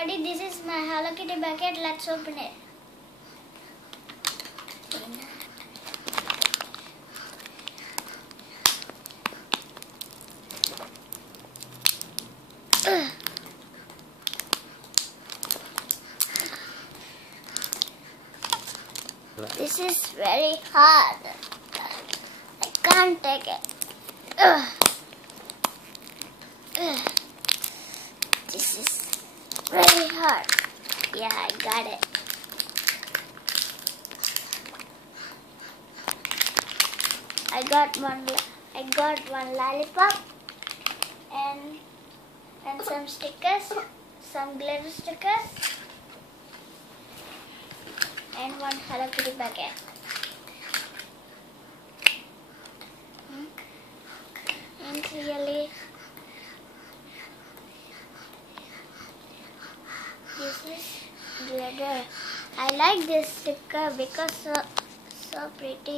everybody, this is my Hello Kitty bucket. Let's open it. This is very hard. I can't take it. This is very hard. Yeah, I got it. I got one lollipop and some stickers, some glitter stickers, and one Hello Kitty bucket. And really, this is glitter. I like this sticker because so pretty.